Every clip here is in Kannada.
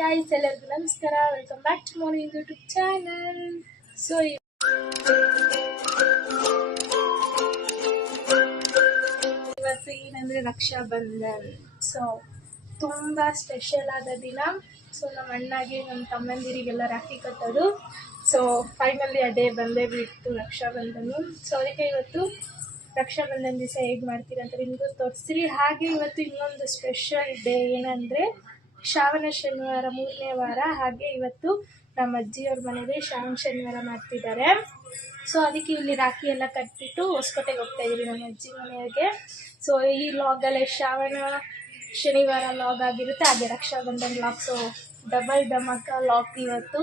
ಗೈಸ್, ಎಲ್ಲರಿಗೂ ನಮಸ್ಕಾರ. Welcome back to morning YouTube channel. So ಇವತ್ತು ಏನಂದರೆ ರಕ್ಷಾ ಬಂಧನ್. ಸೊ ತುಂಬ ಸ್ಪೆಷಲ್ ಆದ ದಿನ. ಸೊ ನಮ್ಮ ಅಣ್ಣಗೆ ನಮ್ಮ ತಮ್ಮಂದಿರಿಗೆಲ್ಲ ರಾಖಿ ಕಟ್ಟೋದು. ಸೊ ಫೈನಲಿ ಆ ಡೇ ಬಂದೇ ಬಿಟ್ಟು ರಕ್ಷಾ ಬಂಧನು. ಸೊ ಅದಕ್ಕೆ ಇವತ್ತು ರಕ್ಷಾ ಬಂಧನ್ ದಿವಸ ಹೇಗೆ ಮಾಡ್ತೀರಿ ಅಂತ ನಿಮಗೂ ತೋರಿಸ್ತೀರಿ. ಹಾಗೆ ಇವತ್ತು ಇನ್ನೊಂದು ಸ್ಪೆಷಲ್ ಡೇ ಏನಂದರೆ ಶ್ರಾವಣ ಶನಿವಾರ 3ನೇ ವಾರ. ಹಾಗೆ ಇವತ್ತು ನಮ್ಮ ಅಜ್ಜಿಯವ್ರ ಮನೇಲಿ ಶ್ರಾವಣ ಶನಿವಾರ ಮಾಡ್ತಿದ್ದಾರೆ. ಸೊ ಅದಕ್ಕೆ ಇಲ್ಲಿ ರಾಖಿ ಎಲ್ಲ ಕಟ್ಬಿಟ್ಟು ಹೊಸಕೋಟೆಗೆ ಹೋಗ್ತಾ ಇದ್ದೀವಿ ನಮ್ಮ ಅಜ್ಜಿ ಮನೆಗೆ. ಸೊ ಈ ಲಾಗಲ್ಲೇ ಶ್ರಾವಣ ಶನಿವಾರ ಲಾಗ್ ಆಗಿರುತ್ತೆ, ಹಾಗೆ Raksha Bandhan vlog. So double ಧಮಾಕ ಲಾಗ್ ಇವತ್ತು.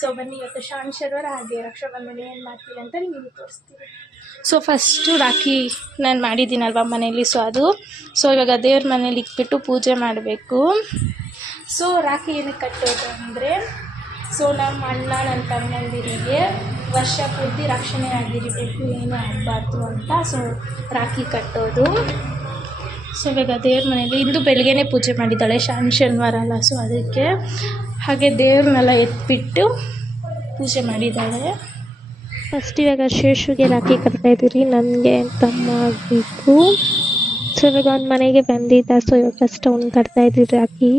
ಸೊ ಬನ್ನಿ, ಇವತ್ತು ಶ್ರಾವಣ ಶನಿವಾರ ಹಾಗೆ ರಕ್ಷಾ ಬಂಧನ ಏನು ಮಾಡ್ತೀವಿ ಅಂತ ನಿಮಗೆ ತೋರಿಸ್ತೀವಿ. ಸೊ ಫಸ್ಟು ರಾಖಿ ನಾನು ಮಾಡಿದ್ದೀನಲ್ವ ಮನೇಲಿ, ಸೊ ಇವಾಗ ದೇವ್ರ ಮನೇಲಿ ಇಟ್ಬಿಟ್ಟು ಪೂಜೆ ಮಾಡಬೇಕು. ಸೊ ರಾಖಿ ಏನಕ್ಕೆ ಕಟ್ಟೋದು ಅಂದರೆ, ಸೊ ನಮ್ಮ ಅಣ್ಣ ನನ್ನ ತಮ್ಮಂದಿರಿಗೆ ವರ್ಷ ಪೂರ್ತಿ ರಕ್ಷಣೆ ಆಗಿರಬೇಕು, ಏನೂ ಆಗಬಾರ್ದು ಅಂತ ಸೊ ರಾಖಿ ಕಟ್ಟೋದು. ಸೊ ಇವಾಗ ದೇವ್ರ ಮನೇಲಿ ಇಂದು ಬೆಳಗ್ಗೆನೇ ಪೂಜೆ ಮಾಡಿದ್ದಾಳೆ, ಶನಿವಾರ ಅಲ್ಲ, ಸೊ ಅದಕ್ಕೆ ಹಾಗೆ ದೇವ್ರನ್ನೆಲ್ಲ ಎತ್ಬಿಟ್ಟು ಪೂಜೆ ಮಾಡಿದ್ದಾಳೆ. ಫಸ್ಟ್ ಇವಾಗ ಶೇಷುಗೆ ರಾಖಿ ಕಟ್ತಾಯಿದ್ದೀರಿ, ನನಗೆ ತಮ್ಮ ಆಗಬೇಕು. ಸೊ ಇವಾಗ ಅವ್ನ ಮನೆಗೆ ಬಂದಿದ್ದ, ಸೊ ಇವಾಗ ಫಸ್ಟ್ ಅವ್ನು ಕಟ್ತಾಯಿದ್ದೀರಿ ರಾಖಿ.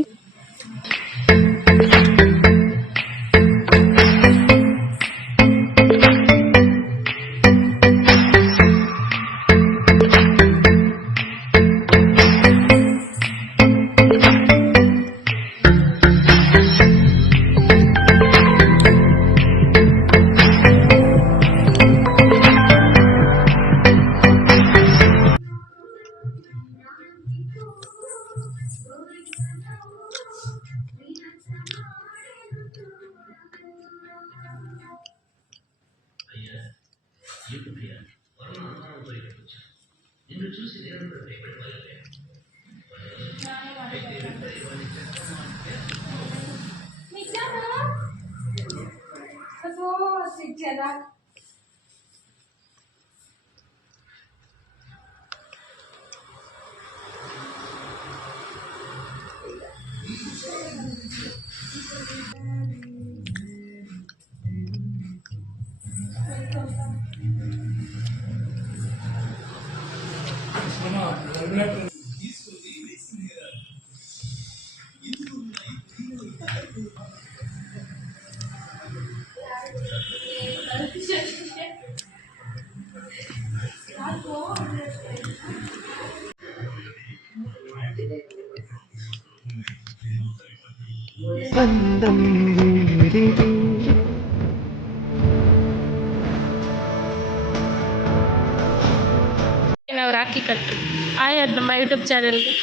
ನಾವು ರಾಖಿ ಕಟ್ಟು ಆಯ್ತು ನಮ್ಮ ಯೂಟ್ಯೂಬ್ ಚಾನಲ್ಗೆ.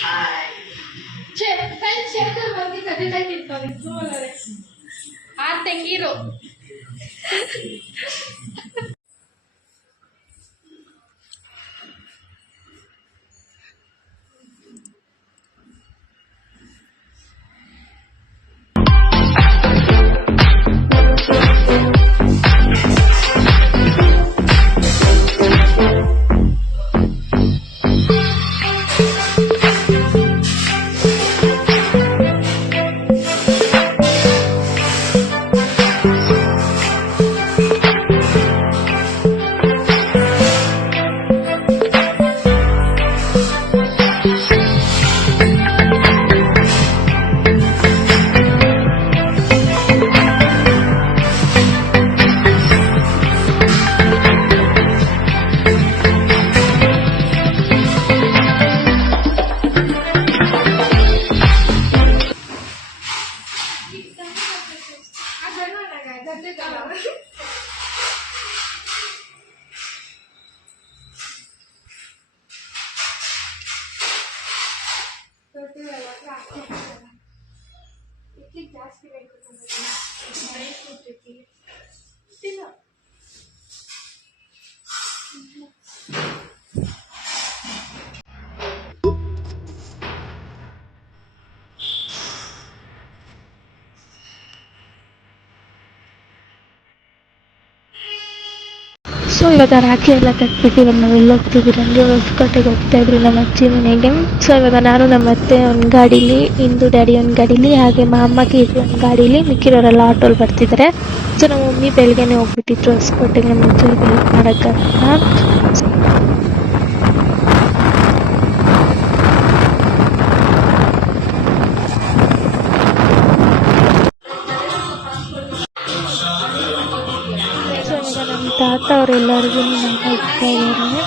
ಆ ತೆಂಗಿರು ಜಾಸ್ತಿ ಬೇಕು. ಸೊ ಇವಾಗ ರಾಖಿ ಎಲ್ಲ ಕಟ್ಬಿಟ್ಟು ಇವಾಗ ನಾವೆಲ್ಲ ಹೋಗ್ತಿದ್ದೀವಿ, ಹಂಗೆ ಹೊಸಕೋಟೆಗೆ ಹೋಗ್ತಾ ಇದ್ರಿ ನಮ್ಮ ಅಜ್ಜಿ ಮನೆಗೆ. ಸೊ ಇವಾಗ ನಾನು ನಮ್ಮ ಅತ್ತೆ ಒಂದು ಗಾಡೀಲಿ, ಇಂದು ಡ್ಯಾಡಿ ಒಂದು ಗಾಡೀಲಿ, ಹಾಗೆ ಮಾ ಅಮ್ಮ ಕೀರ್ತಿ ಒಂದು ಗಾಡೀಲಿ, ಮಿಕ್ಕಿರೋರೆಲ್ಲ ಆಟೋಲ್ಲಿ ಬರ್ತಿದ್ದಾರೆ. ಸೊ ನಮ್ಮ ಮಮ್ಮಿ ಬೆಳಗ್ಗೆನೆ ಹೋಗ್ಬಿಟ್ಟಿದ್ರು ಹೊಸಕೋಟೆಗೆ ನಮ್ಮ ಅಜ್ಜಿಗೆ ಹೆಲ್ಪ್ ಮಾಡೋಕ್ಕಂತ. ಸೊ ಇವಾಗ ನಮ್ಮ ತಾತ ಅವರೆಲ್ಲರಿಗೂ ಹೋಗ್ತಾ ಇದ್ದಾರೆ.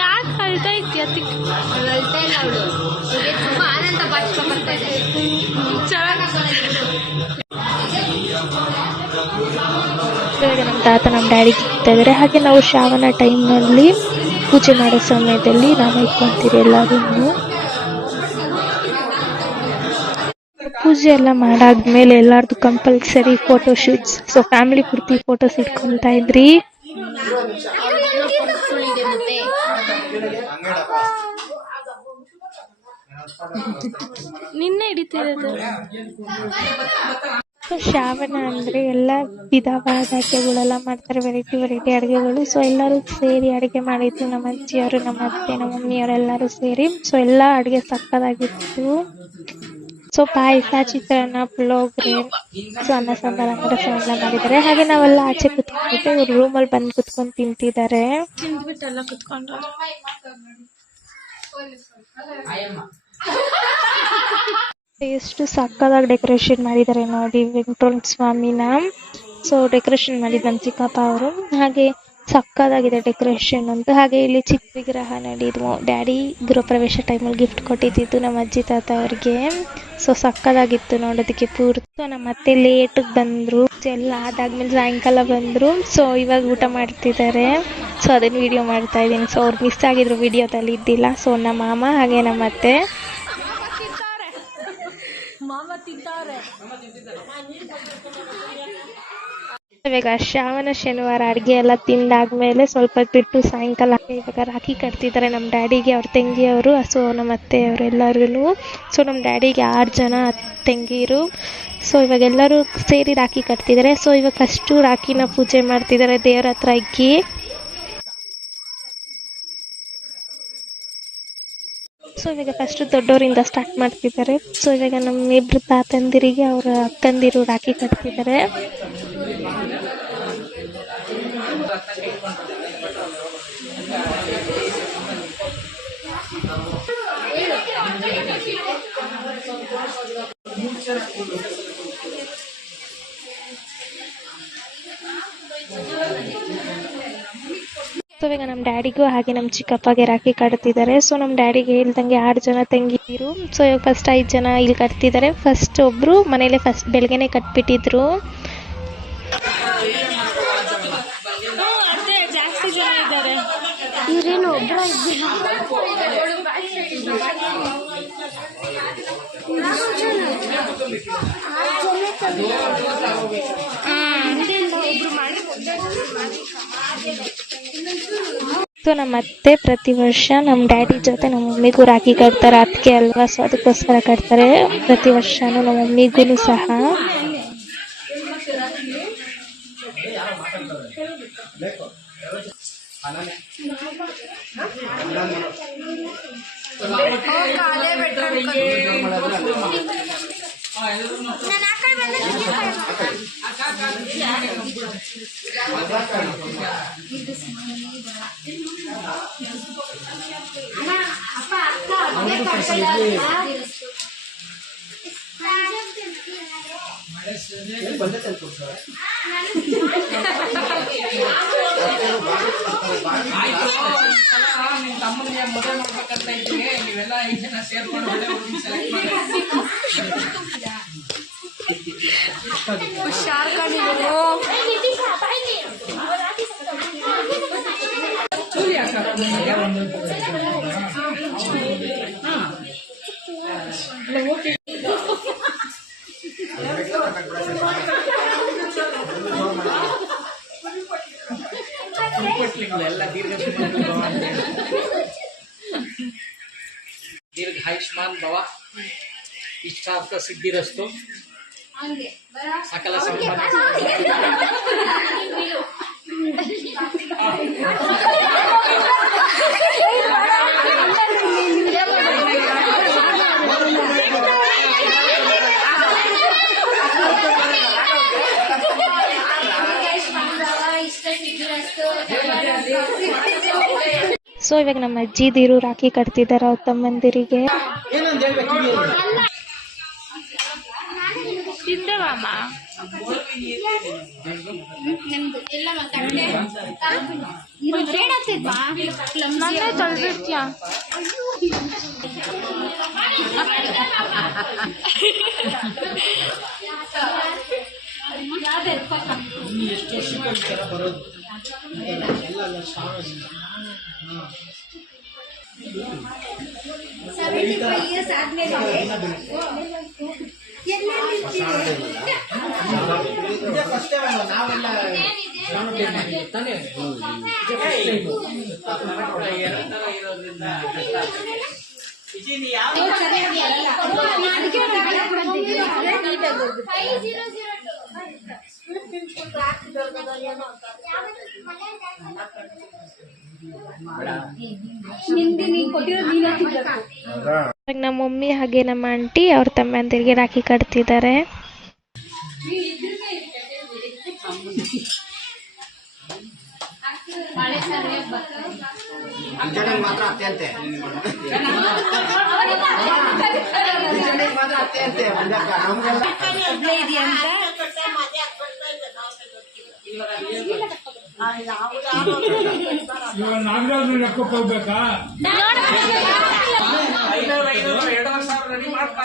ಯಾಕೆ ಅಳ್ತಾ ಇದ್ಯಾ? ಇವಾಗ ನಮ್ಮ ತಾತ ನಮ್ಮ ಡ್ಯಾಡಿ ಸಿಗ್ತಾ ಇದ್ದಾರೆ. ಹಾಗೆ ನಾವು ಶ್ರಾವಣ ಟೈಮ್ನಲ್ಲಿ ಪೂಜೆ ಮಾಡೋ ಸಮಯದಲ್ಲಿ ನಾವು ಇಟ್ಕೊಂತೀರಿ ಎಲ್ಲರೂ. ಪೂಜೆ ಎಲ್ಲ ಮಾಡಾದ್ಮೇಲೆ ಎಲ್ಲಾರ್ದು compulsory photo shoots. So family ಪೂರ್ತಿ ಫೋಟೋಸ್ ಇಟ್ಕೊತಾ ಇದ್ರಿ. ನಿನ್ನೆ ಹಿಡಿತಿರೋದು. ಶ್ರಾವಣ ಅಂದರೆ ಎಲ್ಲ ವಿಧವಾದ ಅಡುಗೆಗಳೆಲ್ಲ ಮಾಡ್ತಾರೆ, ವೆರೈಟಿ ಅಡುಗೆಗಳು. ಸೊ ಎಲ್ಲರೂ ಸೇರಿ ಅಡುಗೆ ಮಾಡಿದ್ರು, ನಮ್ಮ ಅಜ್ಜಿಯವರು, ನಮ್ಮ ಅತ್ತೆ, ನಮ್ಮ ಮಮ್ಮಿಯವರೆಲ್ಲರೂ ಸೇರಿ. ಸೊ ಎಲ್ಲ ಅಡುಗೆ ಸಕ್ಕತ್ತಾಗಿತ್ತು. ಸೊ ಪಾಯಸ, ಚಿತ್ರಾನ್ನ, ಪುಳಿಯೋಗರೆ, ಸೊ ಅನ್ನ ಸಾಂಬಾರು, ರಸಂ ಎಲ್ಲ ಮಾಡಿದ್ದಾರೆ. ಹಾಗೆ ನಾವೆಲ್ಲ ಆಚೆ ಕುತ್ಕೊಂಡ್ಬಿಟ್ಟು ಇವ್ರು ರೂಮಲ್ಲಿ ಬಂದು ಕುತ್ಕೊಂಡು ತಿಂತಿದ್ದಾರೆ. ತಿಂದ್ಬಿಟ್ಟೆಲ್ಲ ಕುತ್ಕೊಂಡು ಎಷ್ಟು ಸಕ್ಕದಾಗಿ ಡೆಕೋರೇಷನ್ ಮಾಡಿದ್ದಾರೆ ನೋಡಿ ವೆಂಕಟರಮಣ ಸ್ವಾಮಿನ. ಸೊ ಡೆಕೋರೇಷನ್ ಮಾಡಿದ್ದು ನಮ್ಮ ಚಿಕ್ಕಪ್ಪ ಅವರು. ಹಾಗೆ ಸಕ್ಕದಾಗಿದೆ ಡೆಕೋರೇಷನ್ ಅಂತ. ಹಾಗೆ ಇಲ್ಲಿ ಚಿಕ್ಕ ವಿಗ್ರಹ ನಡೆಯಿದ್ವು. ಡ್ಯಾಡಿ ಗೃಹಪ್ರವೇಶ ಟೈಮಲ್ಲಿ ಗಿಫ್ಟ್ ಕೊಟ್ಟಿದ್ದು ನಮ್ಮ ಅಜ್ಜಿ ತಾತ ಅವ್ರಿಗೆ. ಸೊ ಸಕ್ಕದಾಗಿತ್ತು ನೋಡೋದಕ್ಕೆ ಪೂರ್ತಿ. ಸೊ ನಮ್ಮ ಅತ್ತೆ ಲೇಟಿಗೆ ಬಂದರು. ಎಲ್ಲ ಆದಾದ್ಮೇಲೆ ಸಾಯಂಕಾಲ ಬಂದರು. ಸೊ ಇವಾಗ ಊಟ ಮಾಡ್ತಿದ್ದಾರೆ. ಸೊ ಅದನ್ನು ವಿಡಿಯೋ ಮಾಡ್ತಾ ಇದ್ದೀನಿ. ಸೊ ಅವ್ರು ಮಿಸ್ ಆಗಿದ್ರು, ವಿಡಿಯೋದಲ್ಲಿ ಇದ್ದಿಲ್ಲ. ಸೊ ನಮ್ಮ ಮಾಮ ಹಾಗೆ ನಮ್ಮ ಅತ್ತೆ ಇವಾಗ ಶ್ರಾವಣ ಶನಿವಾರ ಅಡುಗೆ ಎಲ್ಲ ತಿಂದಾದ್ಮೇಲೆ ಸ್ವಲ್ಪ ಬಿಟ್ಟು ಸಾಯಂಕಾಲ ಇವಾಗ ರಾಖಿ ಕಟ್ತಿದ್ದಾರೆ ನಮ್ಮ ಡ್ಯಾಡಿಗೆ, ಅವ್ರ ತಂಗಿಯವರು. ಸೊ ನಮ್ಮ ಅತ್ತೆಯವರು ಎಲ್ಲರಿಗೂ. ಸೊ ನಮ್ಮ ಡ್ಯಾಡಿಗೆ 6 ಜನ ತಂಗಿರು. ಸೊ ಇವಾಗ ಎಲ್ಲರೂ ಸೇರಿ ರಾಖಿ ಕಟ್ತಿದ್ದಾರೆ. ಸೊ ಇವಾಗ ಫಸ್ಟು ರಾಖಿನ ಪೂಜೆ ಮಾಡ್ತಿದ್ದಾರೆ ದೇವ್ರ ಹತ್ರ ಇಕ್ಕಿ. ಸೊ ಇವಾಗ ಫಸ್ಟ್ ದೊಡ್ಡವರಿಂದ ಸ್ಟಾರ್ಟ್ ಮಾಡ್ತಿದ್ದಾರೆ. ಸೊ ಇವಾಗ ನಮ್ಮ ಇಬ್ಬರು ತಾತಂದಿರಿಗೆ ಅವರ ಅಕ್ಕಂದಿರು ರಾಖಿ ಕಟ್ತಿದ್ದಾರೆ. ಸೊ ಇವಾಗ ನಮ್ಮ ಡ್ಯಾಡಿಗೂ ಹಾಗೆ ನಮ್ಮ ಚಿಕ್ಕಪ್ಪಗೆ ರಾಖಿ ಕಟ್ತಿದ್ದಾರೆ. ಸೊ ನಮ್ಮ ಡ್ಯಾಡಿಗೆ ಹೇಳ್ದಂಗೆ 6 ಜನ ತಂಗಿರು. ಸೊ ಇವಾಗ ಫಸ್ಟ್ 5 ಜನ ಇಲ್ಲಿ ಕಟ್ತಿದ್ದಾರೆ. ಫಸ್ಟ್ ಒಬ್ರು ಮನೇಲೆ ಫಸ್ಟ್ ಬೆಳಗ್ಗೆನೆ ಕಟ್ಬಿಟ್ಟಿದ್ರು. ಜಾಸ್ತಿ ಜನ ಇದ್ದಾರೆ. ಇವ್ರೇನು ಒಬ್ಬರ ಸೊ ನಮ್ಮ ಅತ್ತೆ ಪ್ರತಿ ವರ್ಷ ನಮ್ಮ ಡ್ಯಾಡಿ ಜೊತೆ ನಮ್ಮ ಮಮ್ಮಿಗೂ ರಾಖಿ ಕಟ್ತಾರೆ. ಅದಕ್ಕೆ ಅಲ್ವಾ, ಸೊ ಅದಕ್ಕೋಸ್ಕರ ಕಟ್ತಾರೆ ಪ್ರತಿ ವರ್ಷನೂ ನಮ್ಮ ಮಮ್ಮಿಗೂ ಸಹ. ತಮ್ಮನಿಗೆ ಮದುವೆ ಮಾಡ್ಬೇಕಂತ ಇದ್ರೆ ನೀವೆಲ್ಲ 5 ಜನ ಸೇರ್ಕೊಂಡು ಸೆಲೆಕ್ಟ್ ಮಾಡಿ ಹುಷಾರ್ ಎಲ್ಲ ಆಯುಷ್ಮಾನ್ ಭವ ಇಷ್ಟಾರ್ಥ ಸಿದ್ಧಿರಸ್ತು ಸಕಲ ಸಂಪತ್ತು ಸೊ ಇವಾಗ ನಮ್ಮ ಅಜ್ಜಿದಿರು ರಾಖಿ ಕಟ್ತಿದ್ದಾರೆ ಅವ್ರ ತಮ್ಮಂದಿರಿಗೆ. ಇವಾಗ ನಮ್ಮ ಮಮ್ಮಿ ಹಾಗೆ ನಮ್ಮ ಆಂಟಿ ಅವ್ರ ತಮ್ಮಂದಿರಿಗೆ ರಾಖಿ ಕಟ್ತಿದ್ದಾರೆ. ನಾಗರಾಜ್ ಹೋಗ್ಬೇಕಾ 2,000 ರೆಡಿ ಮಾಡ್ತಾ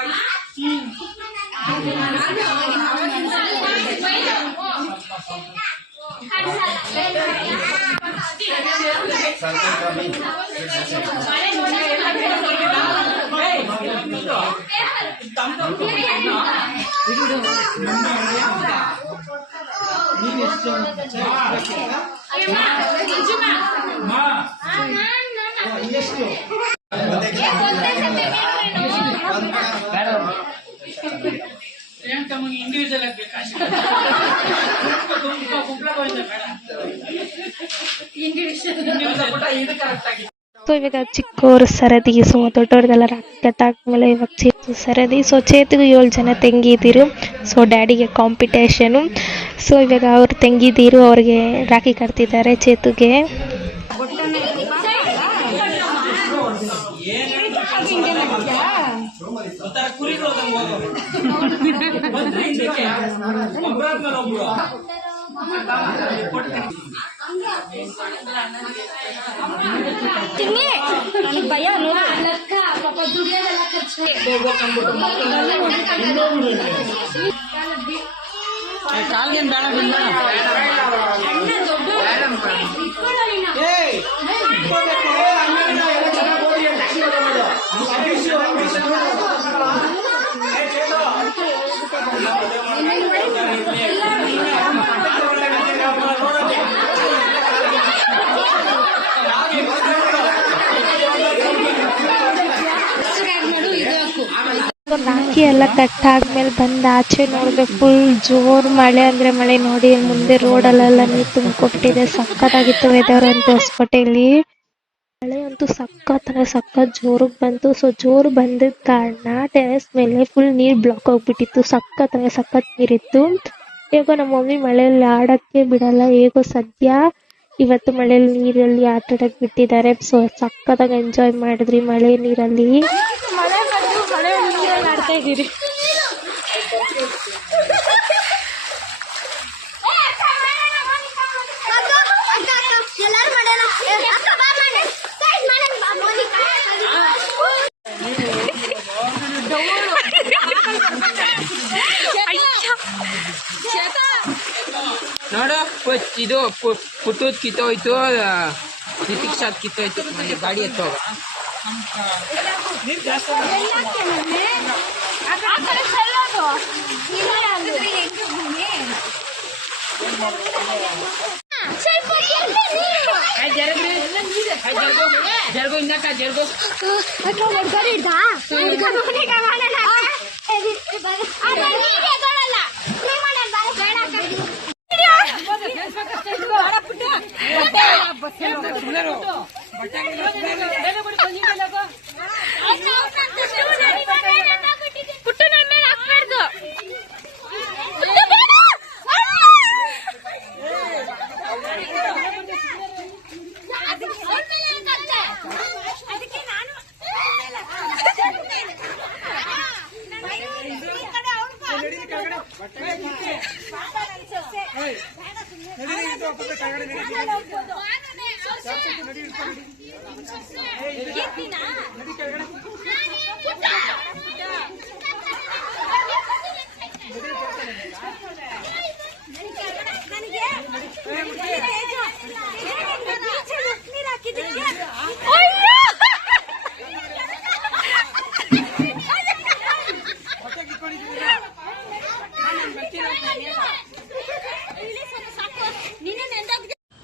ಇಂಡಿವಿಜುವಲ್ ಆಗಿ ಸೊ ಇವಾಗ ಚಿಕ್ಕವರು ಸರದಿ, ಸೊ ದೊಡ್ಡವ್ರದೆಲ್ಲ ರಾಖಿ ಕಟ್ಟಾದ್ಮೇಲೆ ಇವಾಗ ಚೇತು ಸರದಿ. ಸೊ ಚೇತಿಗೂ 7 ಜನ ತಂಗಿದಿರು. ಸೊ ಡ್ಯಾಡಿಗೆ ಕಾಂಪಿಟೇಷನು. ಸೊ ಇವಾಗ ಅವ್ರ ತಂಗಿದಿರು ಅವ್ರಿಗೆ ರಾಖಿ ಕಟ್ತಿದ್ದಾರೆ ಚೇತುಗೆ. ಭಯ ಪಾಪ ದುಡಿಯೋದೆಲ್ಲ ಖರ್ಚು ಕಾಲ್ಗೇನ್ ಬೇಡ ರಾಖಿ ಎಲ್ಲ ಕಟ್ಟಾದ್ಮೇಲೆ ಬಂದು ಆಚೆ ನೋಡಿದ್ರೆ ಫುಲ್ ಜೋರ್ ಮಳೆ ಅಂದ್ರೆ ಮಳೆ. ನೋಡಿ ಮುಂದೆ ರೋಡಲ್ಲೆಲ್ಲ ನೀರು ತುಂಬಿಕೊಟ್ಟಿದೆ. ಸಖತ್ತಾಗಿತ್ತು ವೆದರ್ ಅಂತೂ ಹೊಸಕೋಟೆಯಲ್ಲಿ. ಮಳೆ ಅಂತೂ ಸಖತ್ ಜೋರಿಗೆ ಬಂತು. ಸೊ ಜೋರು ಬಂದಿದ್ದ ಕಾರಣ ಟೆರೆಸ್ ಮೇಲೆ ಫುಲ್ ನೀರು ಬ್ಲಾಕ್ ಆಗ್ಬಿಟ್ಟಿತ್ತು. ಸಖತ್ ನೀರಿತ್ತು. ಹೇಗೋ ನಮ್ಮ ಮಮ್ಮಿ ಮಳೆಯಲ್ಲಿ ಆಡಕ್ಕೆ ಬಿಡಲ್ಲ. ಹೇಗೋ ಸದ್ಯ ಇವತ್ತು ಮಳೆಯಲ್ಲಿ ನೀರಲ್ಲಿ ಆಟ ಆಡಕ್ ಬಿಟ್ಟಿದ್ದಾರೆ. ಸೊ ಸಖತ್ತಾಗಿ ಎಂಜಾಯ್ ಮಾಡಿದ್ರಿ ಮಳೆ ನೀರಲ್ಲಿ. ಆಡ್ತಾ ಇದ್ದೀರಿ. ನೋಡು ಇದು ಪುಟ್ಟದ್ ಕಿತ್ತೋಯ್ತು, ನಿತಿಕ್ಷಾದ್ ಕಿತ್ತೋಯ್ತು. ಗಾಡಿ ಎತ್ತೋಗ ಸ್ವಲ್ಪ ಜರ್ಗೋ ಇನ್ನಕ್ಕ ಜರ್ಗೋ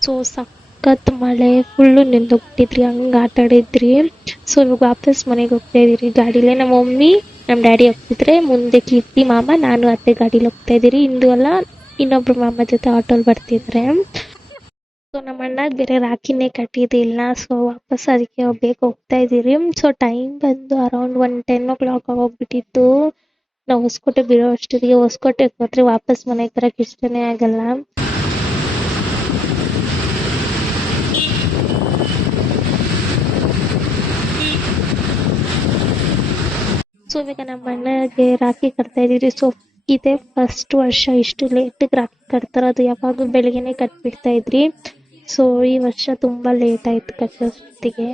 ಸೊ ಸಖತ್ ಮಳೆ ಫುಲ್ಲು ನಿಂತೋಗ್ಬಿಟ್ಟಿದ್ರಿ, ಹಂಗೆ ಆಟ ಆಡಿದ್ರಿ. ಸೊ ಇವಾಗ ವಾಪಸ್ ಮನೆಗೆ ಹೋಗ್ತಾ ಇದೀರಿ ಗಾಡಿಲೇ. ನಮ್ಮ ಮಮ್ಮಿ ನಮ್ಮ ಡ್ಯಾಡಿ ಹೋಗ್ತಿದ್ರೆ, ಮುಂದೆ ಕೀರ್ತಿ ಮಾಮ ನಾನು ಅತ್ತೆ ಗಾಡೀಲಿ ಹೋಗ್ತಾ ಇದೀರಿ. ಇಂದು ಅಲ್ಲ ಇನ್ನೊಬ್ರು ಮಾಮ ಜೊತೆ ಆಟೋಲ್ ಬರ್ತಿದ್ರೆ. ಸೊ ನಮ್ಮ ಅಣ್ಣಗೆ ಬೇರೆ ರಾಖಿನೇ ಕಟ್ಟಿದ್ದಿಲ್ಲ, ಸೊ ವಾಪಸ್ ಅದಕ್ಕೆ ಬೇಗ ಹೋಗ್ತಾ ಇದೀರಿ. ಸೊ ಟೈಮ್ ಬಂದು ಅರೌಂಡ್ 10 o'clock ಆಗೋಗ್ಬಿಟ್ಟಿತ್ತು. ನಾವು ಹೊಸಕೋಟೆ ಬಿಡೋ ಅಷ್ಟೊತ್ತಿಗೆ ಹೊಸಕೋಟೆಗೆ ಹೋದ್ರೆ ವಾಪಸ್ ಮನೆಗೆ ಬರೋಕ್ಕೆ ಇಷ್ಟನೇ ಆಗಲ್ಲ. ಸೊ ಇವಾಗ ನಮ್ಮ ಅಣ್ಣಗೆ ರಾಖಿ ಕಟ್ತಾ ಇದೀರಿ. ಸೊ ಇದೇ ಫಸ್ಟ್ ವರ್ಷ ಇಷ್ಟು ಲೇಟಿಗೆ ರಾಖಿ ಕಟ್ತಾರೋದು. ಯಾವಾಗಲೂ ಬೆಳಿಗ್ಗೆನೆ ಕಟ್ಬಿಡ್ತಾ ಇದ್ರಿ. ಸೊ ಈ ವರ್ಷ ತುಂಬಾ ಲೇಟ್ ಆಯ್ತು ಕಟ್ಟೋಷ್ಟೊತ್ತಿಗೆ.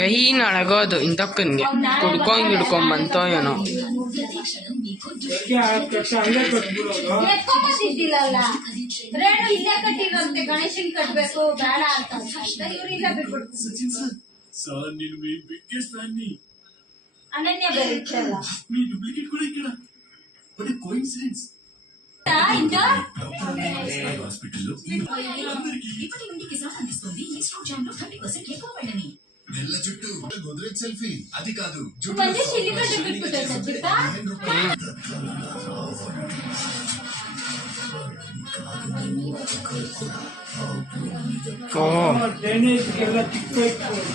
ಕಹಿ ನಳಗೋದು ಇಂತಕ್ಕನ್ಗೆ ಕುಡ್ಕೊಂಡ್ ಹಿಡ್ಕೊಂಡ್ ಬಂತೋ ಏನೋ. ರೇಣು ಇಲ್ಲೇ ಕಟ್ಟಿರಂತೆ, ಗಣೇಶನ್ ಕಟ್ಬೇಕು ಬೇಡ ಅಂತ ಇವ್ರು ಇಲ್ಲ ಬಿಟ್ಬಿಟ್ಟು ಅನನ್ಯ ಬರೀತಲ್ಲ ಡ್ರೈನೇಜ್ಗೆಲ್ಲ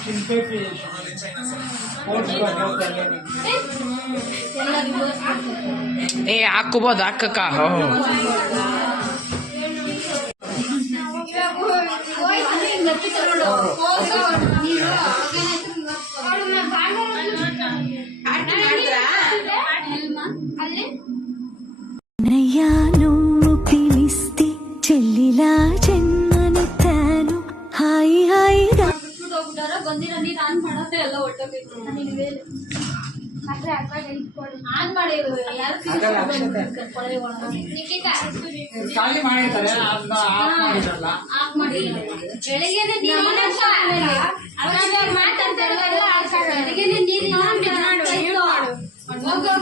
ಚಿಂತೆ ಏ ಹಾಕೋಬೋದು ಹಾಕಕ್ಕ. నయ్యాను పిలిస్తే చెల్లిలా జన్మనెత్తాను హాయి హాయిగా ಬಂದಿರೋ ನೀರು ಆನ್ ಮಾಡೋದೇ ಎಲ್ಲ ಹೊಟ್ಟೋಗ್ಬೇಕು. ಆನ್ ಮಾಡಿ ಯಾರು ಆಫ್ ಮಾಡಿ ಬೆಳಿಗ್ಗೆನೆ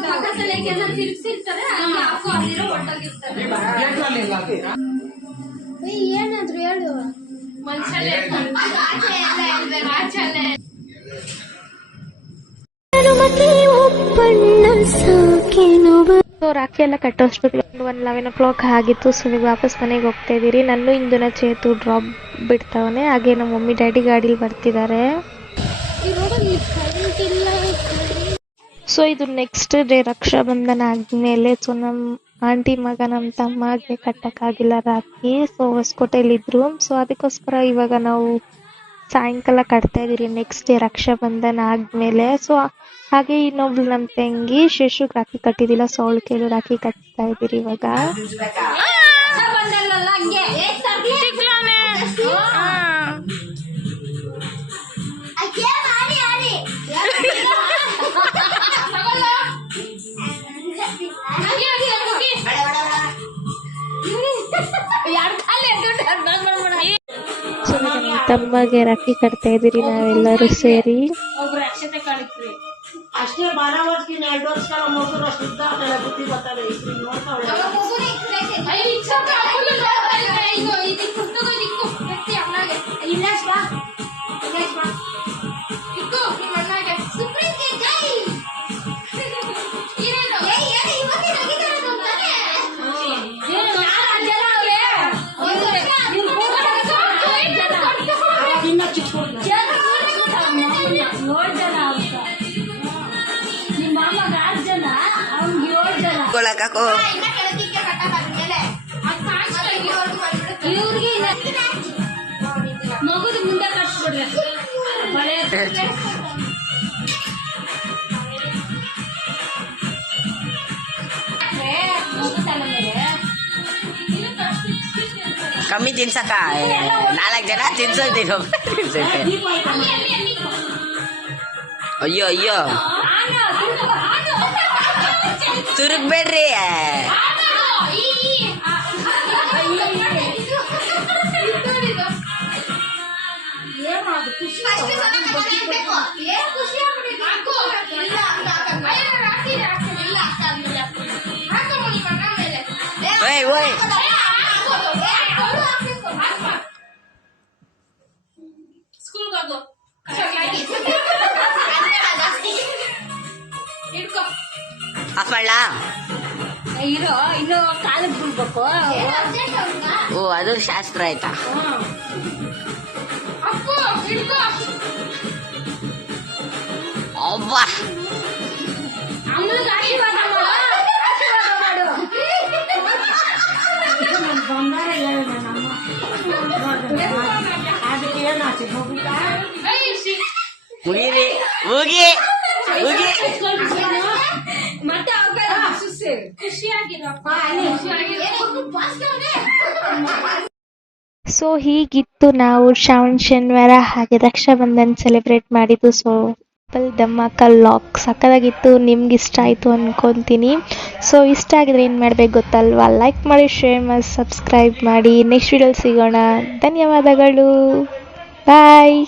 ಪಕ್ಕದಲ್ಲೆಲ್ಲ ತಿರ್ಗಿಸಿರ್ತಾರೆ, ಹಾಕಿರೋ ಹೊಟ್ಟೋಗಿರ್ತಾರೆ. ಏನಾದ್ರು ಹೇಳು ಸೊ ರಾಖಿ ಎಲ್ಲ ಕಟ್ಟೋಷ್ಟೊತ್ತಿಗೆ 11 o'clock ಆಗಿತ್ತು. ಸೊ ಈಗ ವಾಪಸ್ ಮನೆಗೆ ಹೋಗ್ತಾ ಇದೀರಿ. ನಾನು ಇಂದುನ ಚೇತು ಡ್ರಾಪ್ ಬಿಡ್ತಾವನೆ, ಹಾಗೆ ನಮ್ಮ ಮಮ್ಮಿ ಡ್ಯಾಡಿ ಗಾಡೀಲಿ ಬರ್ತಿದ್ದಾರೆ. ಸೊ ಇದು ನೆಕ್ಸ್ಟ್ ಡೇ ರಕ್ಷಾ ಬಂಧನ ಆದ್ಮೇಲೆ. ಸೊ ನಮ್ಮ ಆಂಟಿ ಮಗ ನಮ್ಮ ತಮ್ಮಗೆ ಕಟ್ಟಕ್ಕಾಗಿಲ್ಲ ರಾಖಿ. ಸೊ ಹೊಸಕೋಟೆಯಲ್ಲಿ ಇದ್ರು. ಸೊ ಅದಕ್ಕೋಸ್ಕರ ಇವಾಗ ನಾವು ಸಾಯಂಕಾಲ ಕಟ್ತಾ ಇದೀರಿ ನೆಕ್ಸ್ಟ್ ಡೇ ರಕ್ಷಾ ಬಂಧನ ಆದ್ಮೇಲೆ. ಸೊ ಹಾಗೆ ಇನ್ನೊಬ್ಳು ನಮ್ಮ ತಂಗಿ ಶೇಷುಗ್ ರಾಖಿ ಕಟ್ಟಿದಿಲ್ಲ, ಸೊ ಅವಳು ಕೇಳಿ ರಾಖಿ ಕಟ್ತಾ ಇದೀರಿ ಇವಾಗ. ಸೊ ನಮ್ಮ ತಮ್ಮಗೆ ರಾಖಿ ಕಟ್ತಾ ಇದೀರಿ ನಾವೆಲ್ಲರೂ ಸೇರಿ. ಒಬ್ರು ಅಕ್ಷತೆ ಕಾಣಿಸ್ತೀವಿ ಅಷ್ಟೇ. 12 ವರ್ಷಕ್ಕಿಂತ 2 ವರ್ಷಗಳ ಮಗು ಶುದ್ಧ ಬುದ್ಧಿ ಬರ್ತಾರೆ. ನೋಡ್ತಾಳೆ ಕಾಕು ಇವ್ರಿಗೆ ಮಗುದು ಮುಂದೆ ಕಟ್ಸ್ಬಿಡ್ರಿ ಬಳೆ ಮಗು ತಲೆ ಮೇಲೆ ಕಮ್ಮಿ ತಿನ್ಸಕ್ಕ 4 ಜನ ತಿನ್ಸೋತೀನಿ ಅಯ್ಯೋ ಅಯ್ಯೋ ತುರುಗ್ಬೇಡ್ರಿ ಓಯ್ ಓಯ್ ಆಫ್ ಮಾಡ್ಲಾ ಇರೋ ಇನ್ನು ಕಾಲಕ್ಕೆ ಬಿಡ್ಬೇಕು ಓ ಅದು ಶಾಸ್ತ್ರ ಆಯ್ತಾ ಅವ್ವಾ ಅಮ್ಮನಿಗೆ ಆಶೀರ್ವಾದ ಮಾಡು ಬಂಗಾರ ಹೇಳು ಅದಕ್ಕೆ ಏನಾಚಿ ಮುಗಿರಿ ಮುಗಿ ಮುಗಿ ಮತ್ತೆ ಖುಷಿಯಾಗಿರಪ್ಪ ಸೊ ಹೀಗಿತ್ತು ನಾವು ಶ್ರಾವಣ ಶನಿವಾರ ಹಾಗೆ ರಕ್ಷಾಬಂಧನ್ ಸೆಲೆಬ್ರೇಟ್ ಮಾಡಿದ್ದು. ಸೊ ಧಮಾಕ ಲಾಕ್ ಸಕ್ಕದಾಗಿತ್ತು. ನಿಮ್ಗೆ ಇಷ್ಟ ಆಯಿತು ಅಂದ್ಕೊತೀನಿ. ಸೊ ಇಷ್ಟ ಆಗಿದ್ರೆ ಏನು ಮಾಡಬೇಕು ಗೊತ್ತಲ್ವಾ? ಲೈಕ್ ಮಾಡಿ, ಶೇರ್ ಮಾಡಿ, ಸಬ್ಸ್ಕ್ರೈಬ್ ಮಾಡಿ. ನೆಕ್ಸ್ಟ್ ವಿಡಿಯೋಲಿ ಸಿಗೋಣ. ಧನ್ಯವಾದಗಳು. ಬಾಯ್.